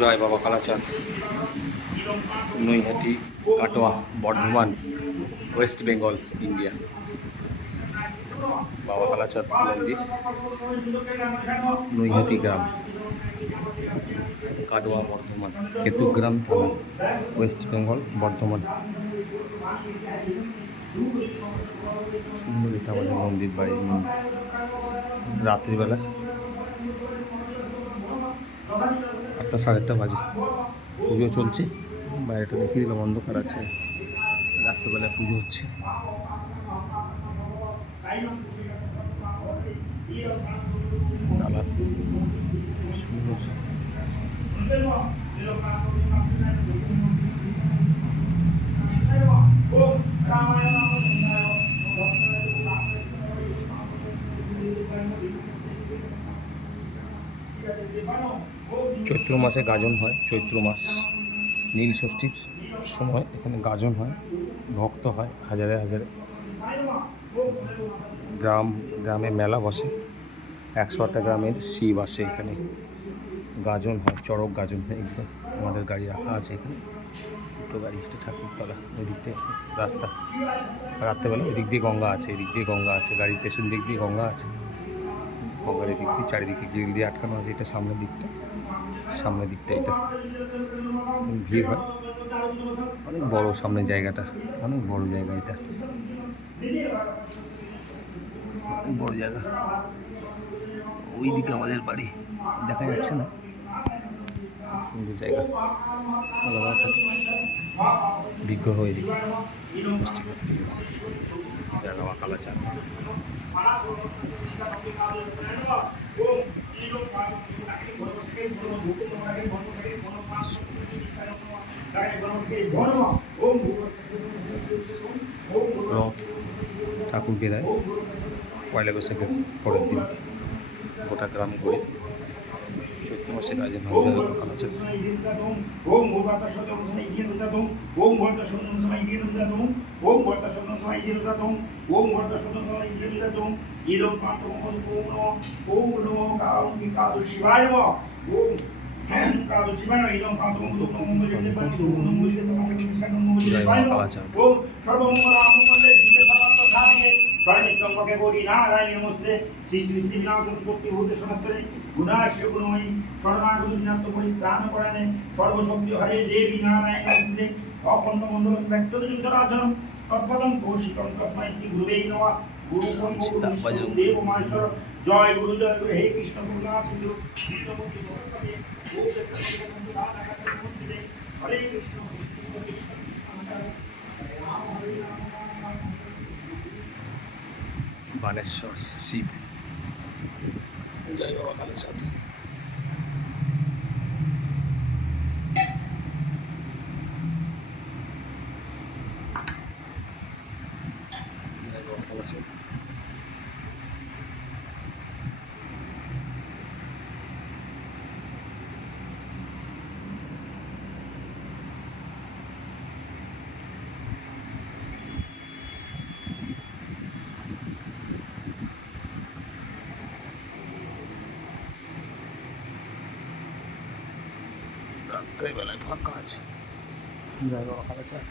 জয় বাবা Kalachand, Naihati, Katwa, Bardhaman, West Bengal, India. বাবা কালাচাঁদ মন্দির, নৈহাটি গ্রাম, কাটোয়া, বর্ধমান, কেতুগ্রাম থানা, ওয়েস্ট বেঙ্গল, বর্ধমান। সুন্দর এটা আমাদের মন্দির, বাড়ির মন্দির। রাত্রিবেলা 8টা 8:30 বাজে, পুজো চলছে। বাইরেটা দেখিয়ে দিলাম, অন্ধকার আছে। রাত্রিবেলা পুজো হচ্ছে। দালান সুন্দর। চৈত্র মাসে গাজন হয়, চৈত্র মাস নীল ষষ্ঠীর সময় এখানে গাজন হয়, ভক্ত হয় হাজারে হাজারে। গ্রামে মেলা বসে, 108টা গ্রামের শিব আসে এখানে, গাজন হয়, চড়ক গাজন হয়। এখানে আমাদের গাড়ি রাখা আছে, এখানে দুটো গাড়ি, একটা ঠাকুরতলা, ওই দিক থেকে রাস্তা। রাত্রেবেলা ওই দিক দিয়ে গঙ্গা আছে, এদিক দিয়ে গঙ্গা আছে, গাড়ির পেছন দিক দিয়ে গঙ্গা আছে। গঙ্গার এদিক দিয়ে চারিদিকে গ্রিল দিয়ে আটকানো আছে। এটা সামনের দিকটা, এটা ভিড় হয় অনেক বড়। সামনের জায়গাটা অনেক বড় জায়গা, এটা অনেক বড় জায়গা। ওই দিকে আমাদের বাড়ি, দেখা যাচ্ছে না, সুন্দর জায়গা। বিগ্রহ এদিকে, বাবা কালাচাঁদ। রথ ঠাকুরকে দেয় পয়লা বৈশাখের পরের দিন, গোটা গ্রাম ঘুরে। চৈত্র মাসে কাজে কালাচাঁদ। সর্বশক্তি হরে দেবী নারায়ণ অখণ্ড মন্ডল ব্যক্তর চরাচরম তৎপদম কৌশিকম তস্मै শ্রী গুরুবে নমঃ। গুরু দেব মহেশ্বর। জয় গুরু, জয় গুরু। হে কৃষ্ণ করুণা সিন্ধু হরে কৃষ্ণ। বানেশ্বর শিব। জয় বাবা কালাচাঁদ। জয় বাবা কালাচাঁদ। রাত্রেবেলায় ফাঁকা আছে। জয় বাবা কালাচাঁদ।